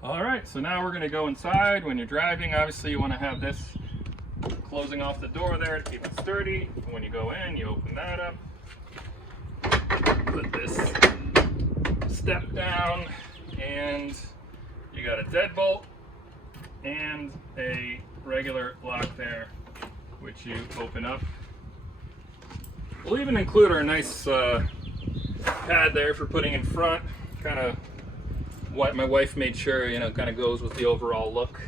All right, so now we're gonna go inside. When you're driving, obviously you wanna have this closing off the door there to keep it sturdy. And when you go in, you open that up, put this step down, and you got a deadbolt and a regular lock there, which you open up. We'll even include our nice pad there for putting in front, kind of what my wife made sure, kind of goes with the overall look.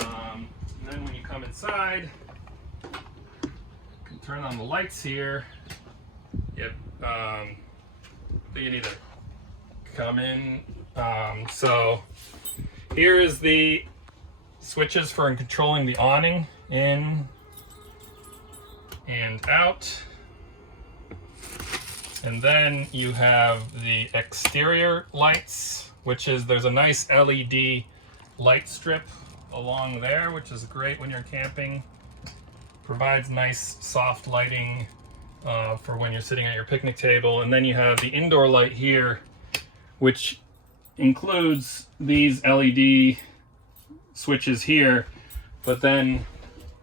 And then when you come inside, you can turn on the lights here. Yep. You need to come in. So here is the switches for controlling the awning in and out. And then you have the exterior lights, which is, there's a nice LED light strip along there, which is great when you're camping. Provides nice soft lighting for when you're sitting at your picnic table. And then you have the indoor light here, which includes these LED switches here, but then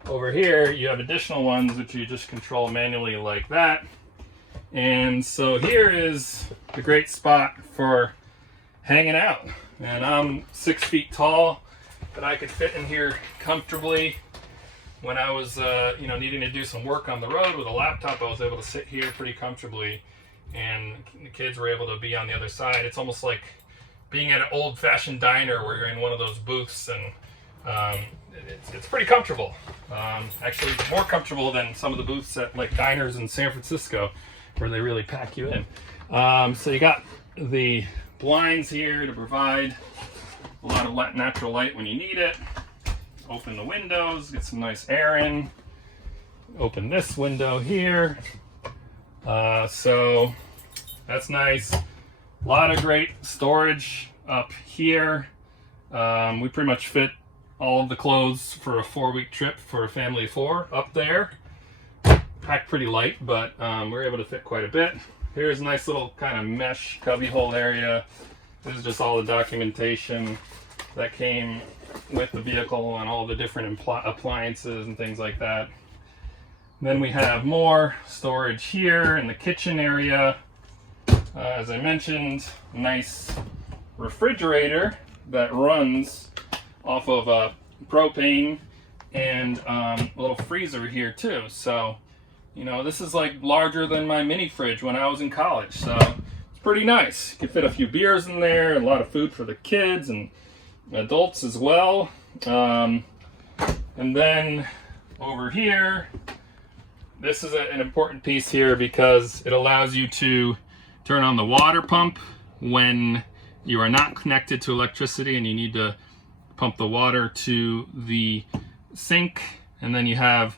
over here you have additional ones which you just control manually like that. And so here is the great spot for hanging out. And I'm 6 feet tall, but I could fit in here comfortably. When I was needing to do some work on the road with a laptop, I was able to sit here pretty comfortably, and the kids were able to be on the other side. It's almost like being at an old-fashioned diner where you're in one of those booths, and it's pretty comfortable. Actually, more comfortable than some of the booths at like diners in San Francisco, where they really pack you in. So you got the blinds here to provide a lot of natural light when you need it. Open the windows, get some nice air in. Open this window here. So that's nice. A lot of great storage up here. We pretty much fit all of the clothes for a 4-week trip for a family of 4 up there. Packed pretty light, but we're able to fit quite a bit. Here's a nice little kind of mesh cubbyhole area. This is just all the documentation that came with the vehicle and all the different appliances and things like that. Then we have more storage here in the kitchen area. As I mentioned, nice refrigerator that runs off of propane, and a little freezer here too. So, this is like larger than my mini fridge when I was in college. So it's pretty nice. You can fit a few beers in there, a lot of food for the kids and adults as well. And then over here, this is an important piece here because it allows you to turn on the water pump when you are not connected to electricity and you need to pump the water to the sink. And then you have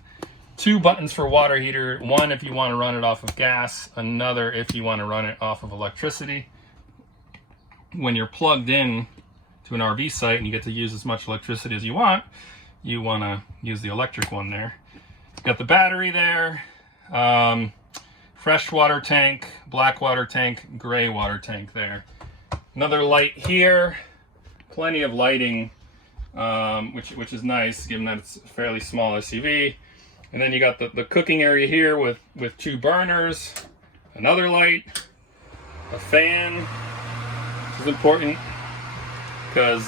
2 buttons for water heater, one if you want to run it off of gas, another if you want to run it off of electricity. When you're plugged in to an RV site and you get to use as much electricity as you want to use the electric one there. Got the battery there, fresh water tank, black water tank, gray water tank there. Another light here, plenty of lighting, which is nice given that it's a fairly small SUV. And then you got the cooking area here with 2 burners, another light, a fan, which is important because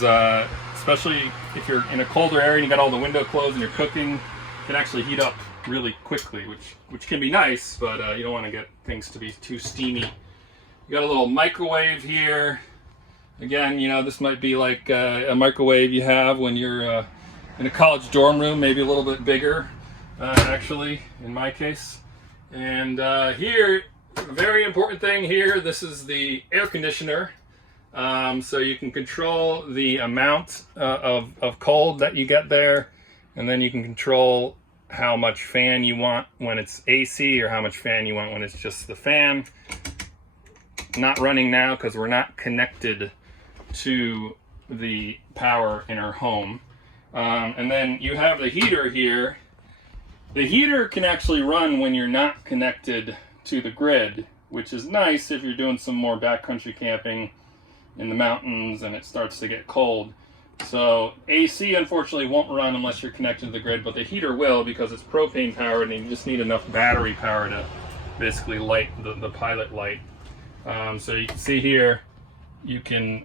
especially if you're in a colder area and you got all the window closed and you're cooking, it can actually heat up really quickly, which can be nice, but you don't want to get things to be too steamy. You got a little microwave here. Again, this might be like a microwave you have when you're in a college dorm room, maybe a little bit bigger, actually, in my case. And here, very important thing here, this is the air conditioner. So you can control the amount of cold that you get there, and then you can control how much fan you want when it's AC or how much fan you want when it's just the fan. Not running now because we're not connected to the power in our home. And then you have the heater here. The heater can actually run when you're not connected to the grid, which is nice if you're doing some more backcountry camping in the mountains and it starts to get cold. So AC unfortunately won't run unless you're connected to the grid, but the heater will because it's propane powered and you just need enough battery power to basically light the pilot light. So you can see here, you can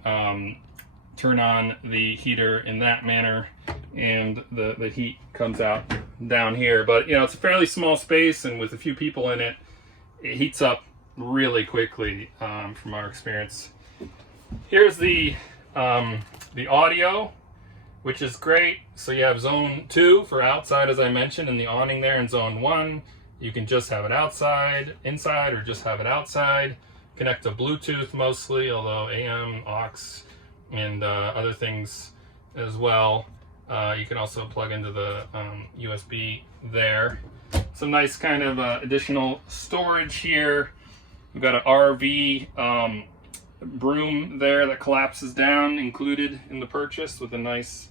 turn on the heater in that manner and the heat comes out down here. But you know, it's a fairly small space, and with a few people in it, it heats up really quickly from our experience. Here's the audio, which is great. So you have zone 2 for outside, as I mentioned, in the awning there, and zone 1 you can just have it outside, inside, or just have it outside. Connect to Bluetooth mostly, although AM, aux, and other things as well. You can also plug into the USB there. Some nice kind of additional storage here. We've got an RV broom there that collapses down, included in the purchase, with a nice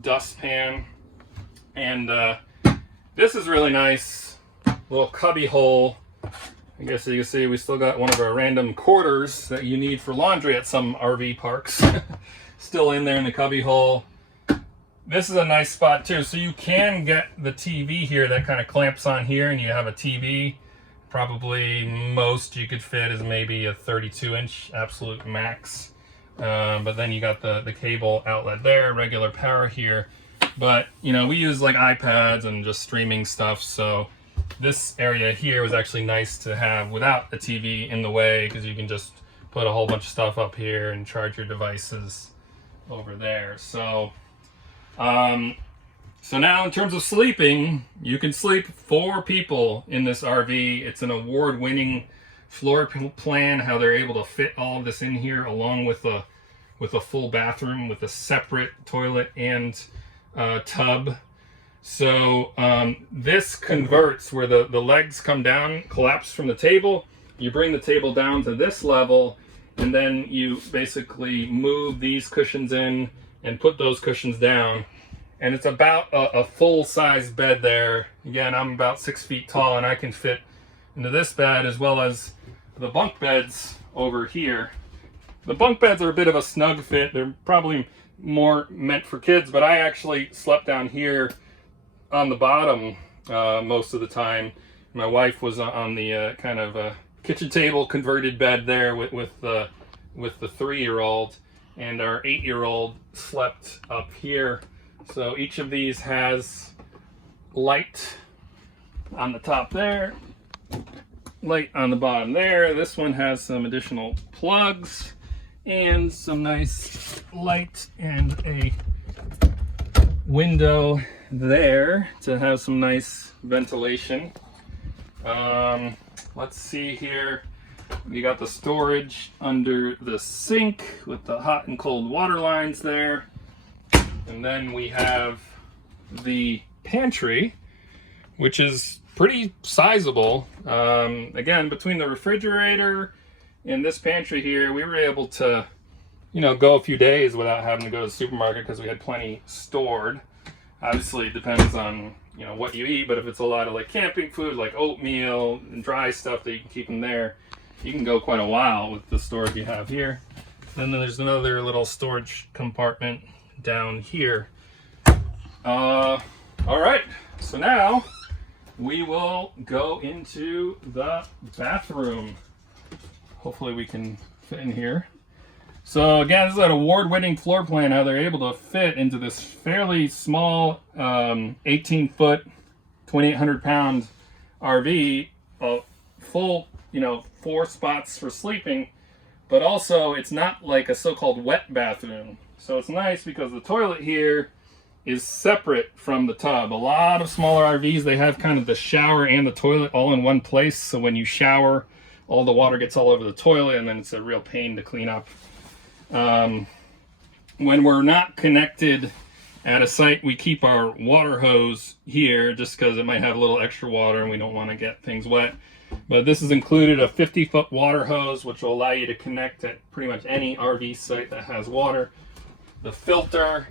dustpan. And this is really nice, little cubby hole. I guess you can see we still got one of our random quarters that you need for laundry at some RV parks still in there in the cubby hole. This is a nice spot too, so you can get the TV here that kind of clamps on here, and you have a TV. Probably most you could fit is maybe a 32-inch absolute max, but then you got the cable outlet there, regular power here. But you know, we use like iPads and just streaming stuff, so this area here was actually nice to have without a TV in the way, because you can just put a whole bunch of stuff up here and charge your devices over there. So so now in terms of sleeping, you can sleep 4 people in this RV. It's an award-winning floor plan, how they're able to fit all of this in here, along with a full bathroom with a separate toilet and tub. So this converts where the legs come down, collapse from the table. You bring the table down to this level, and then you basically move these cushions in and put those cushions down. And it's about a full-size bed there. Again, I'm about 6 feet tall, and I can fit into this bed as well as the bunk beds over here. The bunk beds are a bit of a snug fit. They're probably more meant for kids, but I actually slept down here on the bottom most of the time. My wife was on the kind of kitchen table converted bed there with the 3-year-old, and our 8-year-old slept up here. So each of these has light on the top there, light on the bottom there. This one has some additional plugs and some nice light and a window there to have some nice ventilation. Let's see here. We got the storage under the sink with the hot and cold water lines there. And then we have the pantry, which is pretty sizable. Again, between the refrigerator and this pantry here, we were able to, you know, go a few days without having to go to the supermarket because we had plenty stored. Obviously, it depends on, you know, what you eat, but if it's a lot of like camping food, like oatmeal and dry stuff that you can keep in there, you can go quite a while with the storage you have here. And then there's another little storage compartment down here. All right, so now we will go into the bathroom. Hopefully we can fit in here. So again, this is an award-winning floor plan, how they're able to fit into this fairly small 18-foot, 2,800-pound RV, full, you know, 4 spots for sleeping, but also it's not like a so-called wet bathroom. So it's nice because the toilet here is separate from the tub. A lot of smaller RVs, they have kind of the shower and the toilet all in one place. So when you shower, all the water gets all over the toilet, and then it's a real pain to clean up. When we're not connected at a site, we keep our water hose here just because it might have a little extra water and we don't want to get things wet. But this is included a 50-foot water hose, which will allow you to connect at pretty much any RV site that has water. The filter,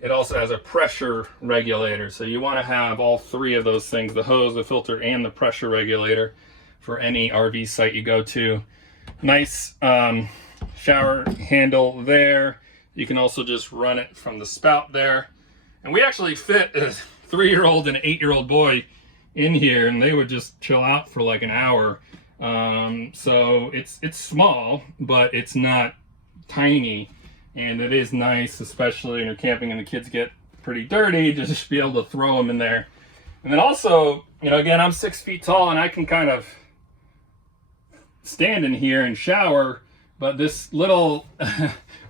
it also has a pressure regulator. So you want to have all 3 of those things, the hose, the filter, and the pressure regulator for any RV site you go to. Nice shower handle there. You can also just run it from the spout there. And we actually fit a 3-year-old and an 8-year-old boy in here, and they would just chill out for like an hour. So it's small, but it's not tiny, and it is nice, especially when you're camping and the kids get pretty dirty, to just be able to throw them in there. And then also, you know, again, I'm 6 feet tall and I can kind of stand in here and shower, but this little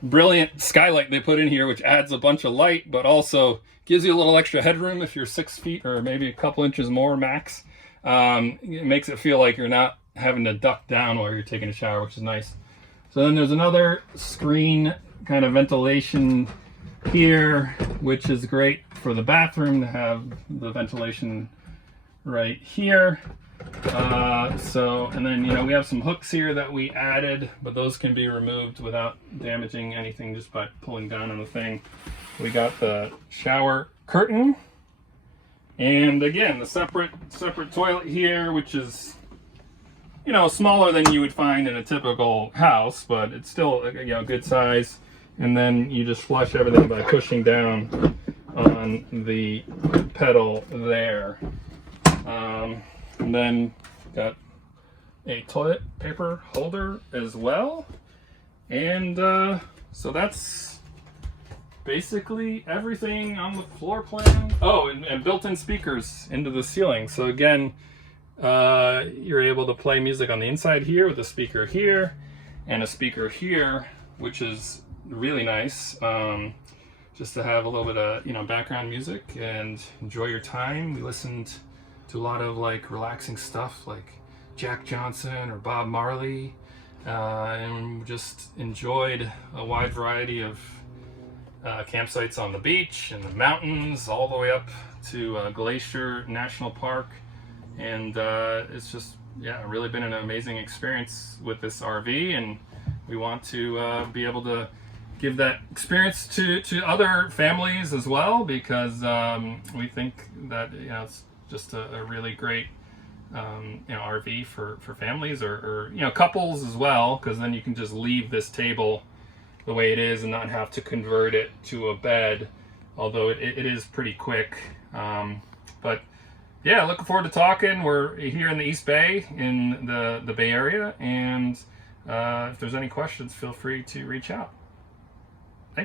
brilliant skylight they put in here, which adds a bunch of light, but also gives you a little extra headroom if you're 6 feet or maybe a couple inches more max. It makes it feel like you're not having to duck down while you're taking a shower, which is nice. So then there's another screen kind of ventilation here, which is great for the bathroom to have the ventilation right here. And then, you know, we have some hooks here that we added, but those can be removed without damaging anything just by pulling down on the thing. We got the shower curtain, and again, the separate toilet here, which is, you know, smaller than you would find in a typical house, but it's still, you know, good size. And then you just flush everything by pushing down on the pedal there. And then got a toilet paper holder as well. And so that's basically everything on the floor plan. Oh, and built-in speakers into the ceiling. So again, you're able to play music on the inside here with a speaker here and a speaker here, which is really nice, just to have a little bit of, you know, background music and enjoy your time. We listened to a lot of like relaxing stuff like Jack Johnson or Bob Marley, and just enjoyed a wide variety of campsites on the beach and the mountains, all the way up to Glacier National Park. And it's just, yeah, really been an amazing experience with this RV, and we want to be able to give that experience to other families as well, because we think that, you know, it's just a really great you know, RV for families or you know, couples as well, because then you can just leave this table the way it is and not have to convert it to a bed, although it is pretty quick. But yeah, looking forward to talking. We're here in the East Bay, in the Bay Area, and if there's any questions, feel free to reach out.